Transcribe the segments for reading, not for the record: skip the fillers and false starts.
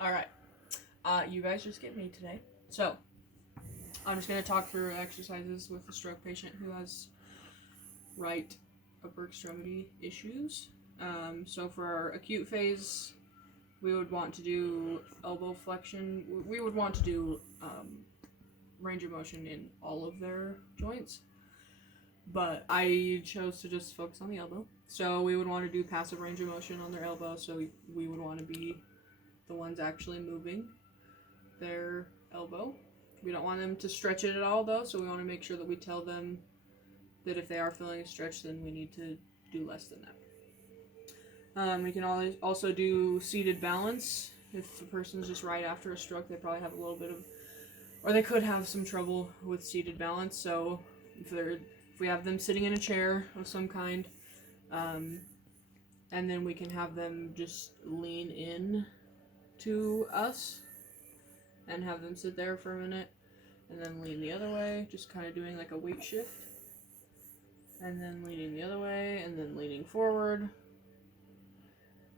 Alright. You guys just get me today. So, I'm just going to talk through exercises with a stroke patient who has right upper extremity issues. So, for our acute phase, we would want to do elbow flexion. We would want to do range of motion in all of their joints. But I chose to just focus on the elbow. So, we would want to do passive range of motion on their elbow. So, we would want to be the ones actually moving their elbow. We don't want them to stretch it at all though, so we want to make sure that we tell them that if they are feeling a stretch, then we need to do less than that. We can always also do seated balance. If the person's just right after a stroke, they probably have a little bit of, or they could have some trouble with seated balance. So if we have them sitting in a chair of some kind, and then we can have them just lean in to us and have them sit there for a minute and then lean the other way, just kind of doing like a weight shift, and then leaning the other way and then leaning forward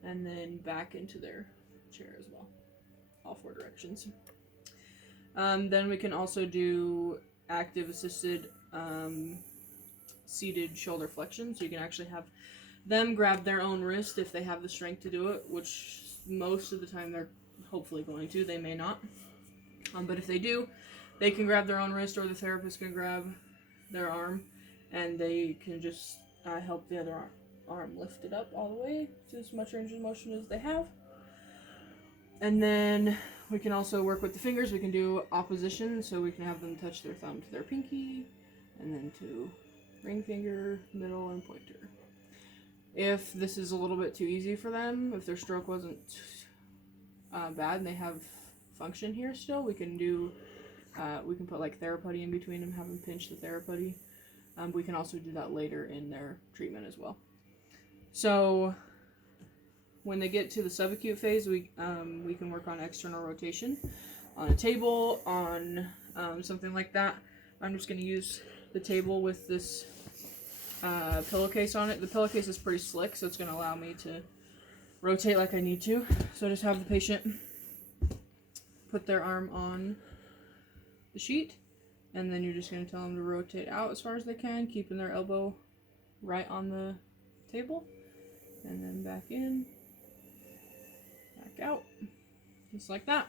and then back into their chair as well, all four directions. Then we can also do active assisted seated shoulder flexion, so you can actually have them grab their own wrist if they have the strength to do it, which most of the time they're hopefully going to. They may not. But if they do, they can grab their own wrist, or the therapist can grab their arm, and they can just help the other arm lift it up all the way to as much range of motion as they have. And then we can also work with the fingers. We can do opposition, so we can have them touch their thumb to their pinky, and then to ring finger, middle, and pointer. If this is a little bit too easy for them, if their stroke wasn't bad and they have function here still, we can do we can put like therapy in between them, have them pinch the therapy. We can also do that later in their treatment as well. So when they get to the subacute phase, we can work on external rotation on a table, on something like that. I'm just going to use the table with this pillowcase on it. The pillowcase is pretty slick, so it's going to allow me to rotate like I need to. So just have the patient put their arm on the sheet, and then you're just going to tell them to rotate out as far as they can, keeping their elbow right on the table, and then back in, back out, just like that.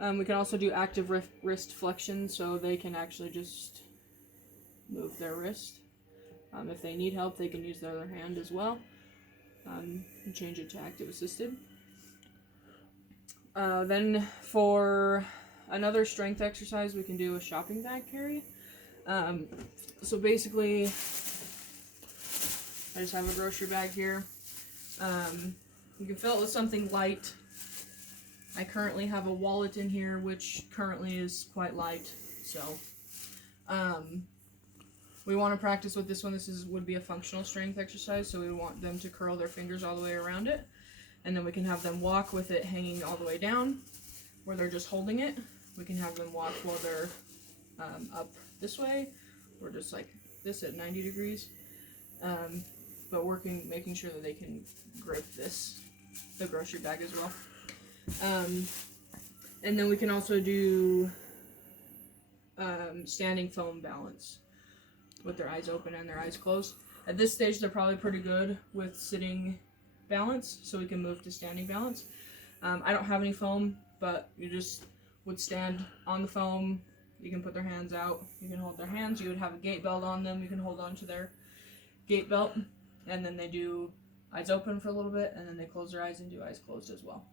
We can also do active wrist flexion, so they can actually just move their wrist. If they need help, they can use their other hand as well, and change it to active assisted. Then for another strength exercise, we can do a shopping bag carry. So basically, I just have a grocery bag here. You can fill it with something light. I currently have a wallet in here, which currently is quite light. So we want to practice with this one. This would be a functional strength exercise, so we want them to curl their fingers all the way around it. And then we can have them walk with it hanging all the way down, where they're just holding it. We can have them walk while they're up this way, or just like this at 90 degrees. But making sure that they can grip the grocery bag as well. And then we can also do standing foam balance with their eyes open and their eyes closed. At this stage, they're probably pretty good with sitting balance, so we can move to standing balance. I don't have any foam, but you just would stand on the foam. You can put their hands out. You can hold their hands. You would have a gait belt on them. You can hold on to their gait belt, and then they do eyes open for a little bit, and then they close their eyes and do eyes closed as well.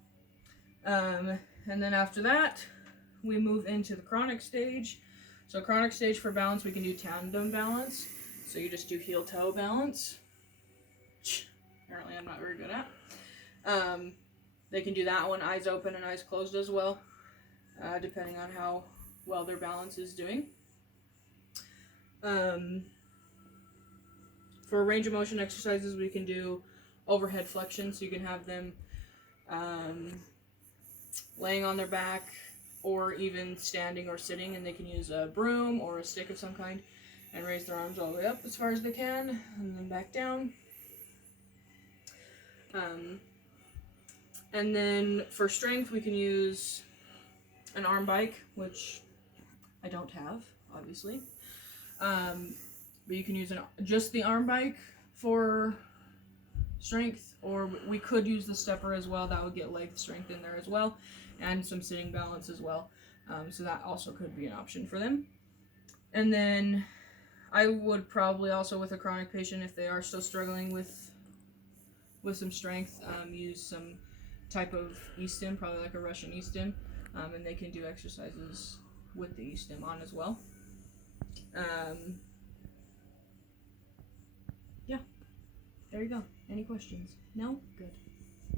And then after that, we move into the chronic stage. So chronic stage for balance, we can do tandem balance. So you just do heel-toe balance. Apparently I'm not very good at. They can do that one eyes open and eyes closed as well, depending on how well their balance is doing. For range of motion exercises, we can do overhead flexion, so you can have them laying on their back, or even standing or sitting, and they can use a broom or a stick of some kind and raise their arms all the way up as far as they can, and then back down. And then for strength, we can use an arm bike, which I don't have, obviously. But you can use just the arm bike for strength, or we could use the stepper as well. That would get leg strength in there as well, and some sitting balance as well. So that also could be an option for them. And then I would probably also, with a chronic patient, if they are still struggling with some strength, use some type of e-stim, probably like a Russian e-stim, and they can do exercises with the e-stim on as well. Yeah, there you go. Any questions? No? Good.